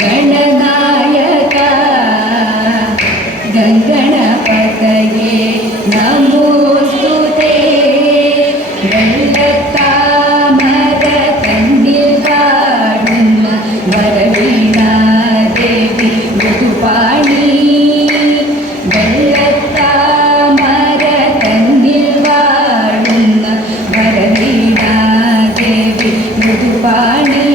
ഗണനായക ഗംഗണപതയേ നമോസ്തുതേ. വെള്ളത്താമര തന്നിൽ വാഴുന്ന വരവീണാദേവി മൃദുപാണി. വെള്ളത്താമര തന്നിൽ വാഴുന്ന വരവീണാദേവി മൃദുപാണി.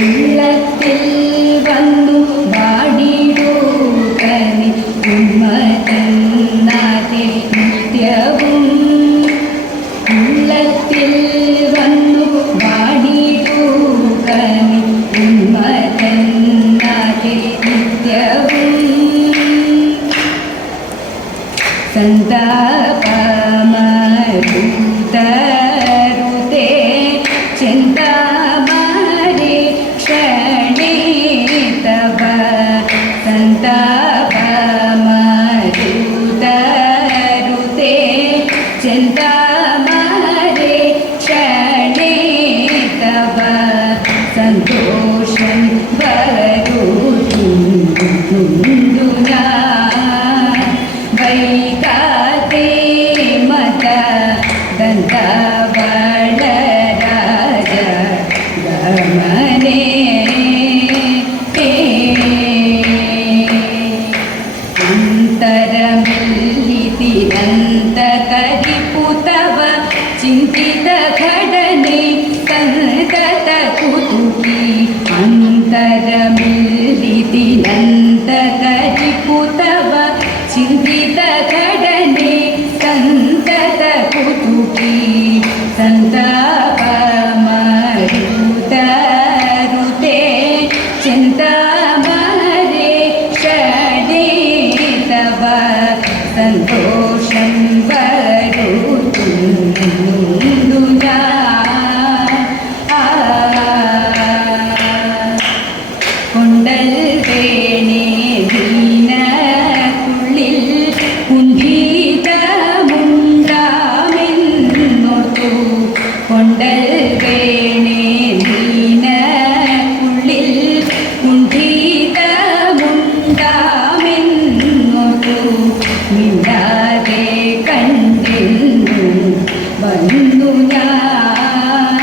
ഉള്ളത്തിൽ വന്നു വാടിടൂകനി ഉമ്മതന്നാതെ നിത്യവും. ഉള്ളത്തിൽ വന്നു വാടിടൂകനി ഉമ്മതന്നാതെ നിത്യവും. സന്താപമരുതരുതേ ചിന്താമരെ ക്ഷണേ തവ. സന്താപമരുതരുതേ ചിന്താമരെ ക്ഷണേ തവ. സന്തോഷം വരുന്നു ഞാൻ വൈകാതെ മത ദന്തവളരാജ ഗമനേ. അന്തരമില്ലിതിരന്തകരിപുതവ ചിന്തിത ഘടനെ സന്തത കുതുകി. അന്തരമില്ലിതിരന്തകരിപുതവ ചിന്തിത ഘടനെ സന്തത കുതുകി. സന്താപമരുതരുതേ ചിന്താമരെ ക്ഷണേ തവ. സന്തോഷം വരുന്നു ഞാൻ. കൊണ്ടൽ വേണേ ദീനക്കുള്ളിൽ കുണ്ഠിതമുണ്ടാമെന്നോർത്തു. കൊണ്ടൽ വേണേ ദീനക്കുള്ളിൽ കുണ്ഠിതമുണ്ടാമെന്നോർത്തു. മിണ്ടാതെ കണ്ടിരുന്നു വന്നു ഞാൻ.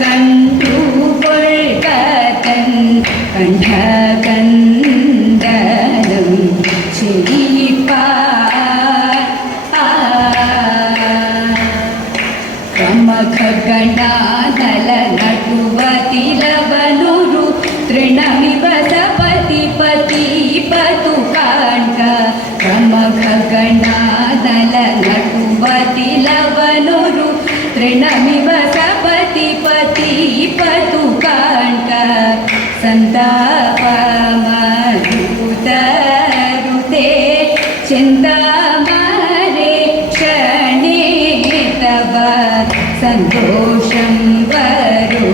കണ്ടുകൊൾക്കതൻ കണ്ഠകന്ദനം ചെയ്യിപ്പാൻ. ക്രമഖഗണാനല നടുവതിലവനുരു തൃണമിവ സപതിപതി പതു കാൺക. ക്രമഖഗണാനല നടുവതിലവനുരു തൃണമിവ സപതിപതി പതു കാൺക. സന്താപമരുതരുതേ ചിന്താമരെ ക്ഷണേ തവ. സന്തോഷം വരുന്നു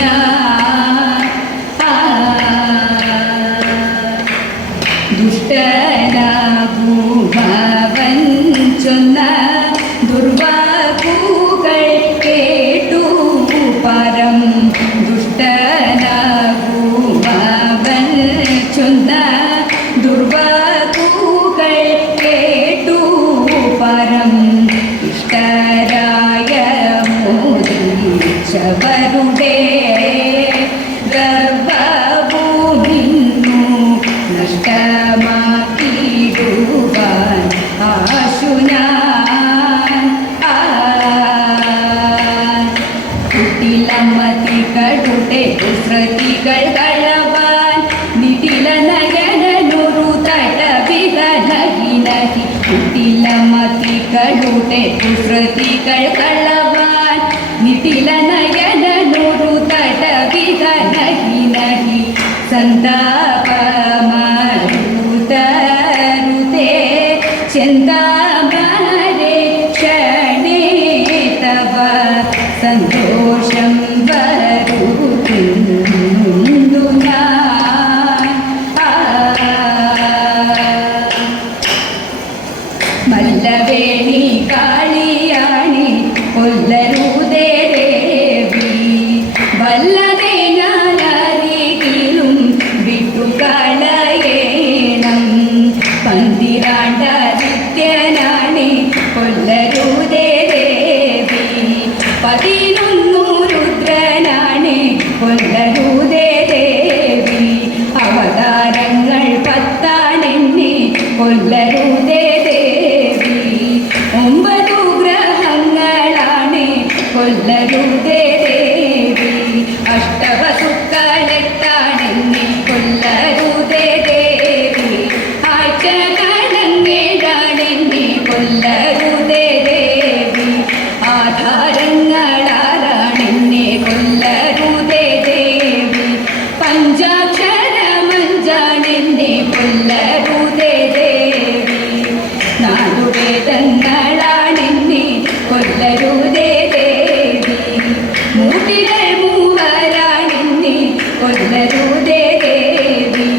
ഞാൻ. ദുഷ്ടനാകുമവൻ ചൊന്ന ദുർവാക്കുകൾ കേട്ടു പരം. ദുഷ്ടനാകുമവൻ ചൊന്ന ദുർവാക്കുകൾ കേട്ടു പരം. ഇഷ്ടരായ മോദിച്ചവരുടെ ഗർഭഭൂമിന്നു നഷ്ടമാക്കിടുവാൻ ആശു ഞാൻ. കുട്ടിലമതികളുടെ കുസൃതികൾ കളവാൻ നിതില നയനനുരു തടവിഹനഹി നഹി. കുട്ടിലമതികളുടെ കുസൃതികൾ കളവാൻ നിതില നയനനുരു തടവിഹനഹി നഹി. സന്താപമരുതരുതേ ചിന്താമരെ ക്ഷണേ തവ. സന്തോഷം വരുന്നു ഞാൻ. മല്ലവേണി കാളിയാണി കൊല്ലരുതേ ദേവി. അവതാരങ്ങൾ പത്താണെന്നെ കൊല്ലരുതേ ദേവി. 9 ഗ്രഹങ്ങളാണ് കൊല്ലരുതേ ദേവി. അഷ്ടവസുക്കളെത്താണെന്നെ കൊല്ലരുതേ ദേവി. ആഴ്ചകളങ്ങേടാണെന്നെ കൊല്ലരുതേ ദേവി. ആധാരങ്ങളാരാണെന്നെ കൊല്ലരുതേ ദേവി. പഞ്ചാക്ഷരമഞ്ചാണെന്നെ കൊല്ലരുതേ ദേവി. 4 വേദങ്ങളാണെന്നെ കൊല്ലരുതേ ദേവി. മൂർത്തികൾ 3 കൊല്ലരുതേ ദേവി.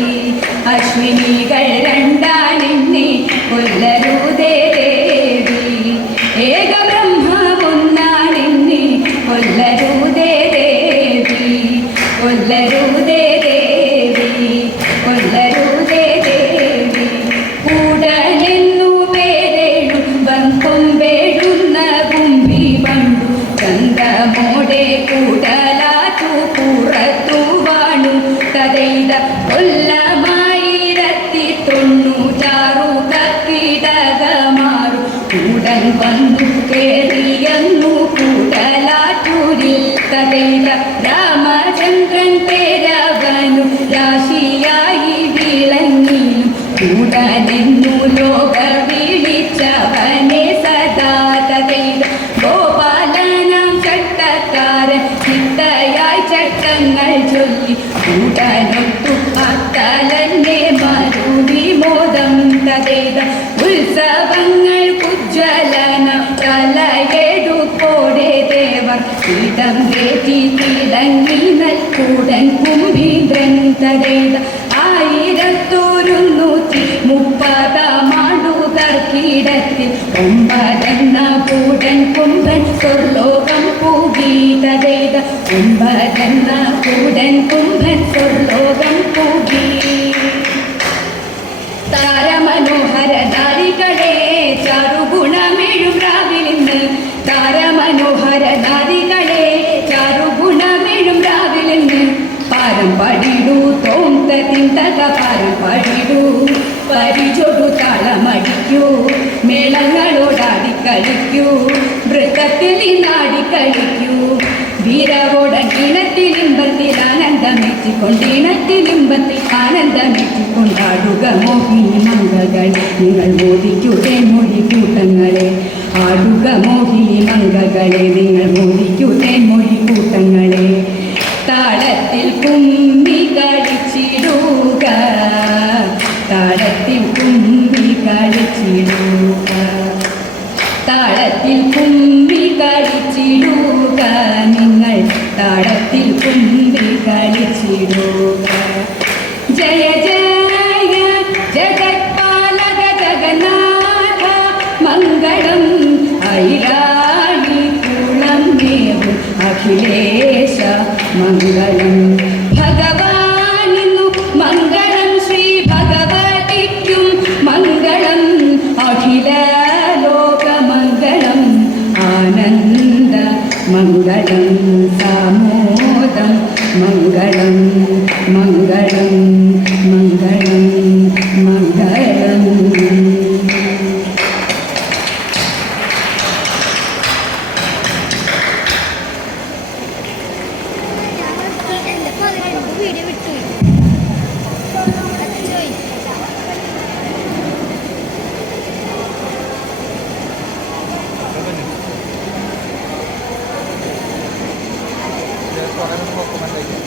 അശ്വിനികൾ 2 കൊല്ലരുതേ ദേവി. ഏകബ്രഹ്മമൊന്നാണെന്നെ കൊല്ലരുതേ ദേവി. കൊല്ലരുതേ ദേവി. കൊല്ലരുതേ ദേവി. കൂടനെന്നു പേരെഴുമ്പം കൊമ്പേടുന്ന കുമ്പി പണ്ടു ചന്തമോടെ കൂടലാറ്റു പുറത്തു വാണു തതൈത കൊല്ലമായിരത്തി 96 കക്കിടകമാറു കൂടൻ വന്നു കേറിയന്നു കൂടലാറ്റൂരിൽ തതൈത രാമചന്ദ്രൻ പേരവനു രാശിയായി വിളങ്ങിയും കൂടനെന്നു ലോക വിളിച്ചവനെ സദാ തതൈത ഗോപാലനാം ചട്ടക്കാരൻ ചിട്ടയായി ചട്ടങ്ങൾ ചൊല്ലി കൂടനൊത്തു അത്തലന്നെ മരുവിമോദം തതൈത ഉത്സവങ്ങൾ കുജ്വലന തലയെടുപ്പോടെ ദേവർ പീഠം കയറ്റി തിളങ്ങി നൽകൂടൻ കുംഭീന്ദ്രൻ തതൈത 1130 കീടത്തിൽ 9 കൂടൻ കുംഭൻ സ്വർലോകം പൂകി തതൈത 9 കൂടൻ കുംഭൻ സ്വർലോകം പൂകി. താരമനോഹര നാരികളെ ചാരുഗുണമെഴും രാവിലിന്ന്. താരമനോഹര നാരികളെ ചാരുഗുണമെഴും രാവിലിന്ന്. പാരം പടിടൂ തോന്ത തിന്തക പാരം പടിടൂ. പരിചൊടു താളമടിക്കൂ. മേളങ്ങളോടാടിക്കളിക്കൂ. വൃത്തത്തിൽ നിന്നാടിക്കളിക്കൂ. വീരവോടീണത്തിലിമ്പത്തിൽ ആനന്ദമെത്തിക്കൊണ്ടിണത്തിലിമ്പത്തിൽ ആനന്ദമെത്തിക്കൊണ്ടാടുക മോഹിനി മംഗകൾ. നിങ്ങൾ മോദിക്കൂ തേൻമൊഴി കൂട്ടങ്ങളെ. ആടുക മോഹിനി മംഗകളെ. നിങ്ങൾ മോദിക്കൂ തേൻമൊഴി കൂട്ടങ്ങളെ. താളത്തിൽ കുമ്പി കളിച്ചിടുക. താളത്തിൽ കുമ്പി കളിച്ചിടുക. താളത്തിൽ കുമ്പി കളിച്ചിടുക. നിങ്ങൾ താളത്തിൽ കുമ്പി കളിച്ചിടുക. ജയ ജയ ജഗത്പാലക ജഗന്നാഥ മംഗളം. ഐരാണി കുളം ദേവും അഖിലേശ മംഗളം. ഭഗവാനിന്നു മംഗളം. ശ്രീ ഭഗവതിക്കും മംഗളം. അഖില ലോകമംഗളം. ആനന്ദ മംഗളം. സാമോദം മംഗളം. മംഗളം മംഗളം മംഗളം. വീഡിയോ വിട്ടു Gracias.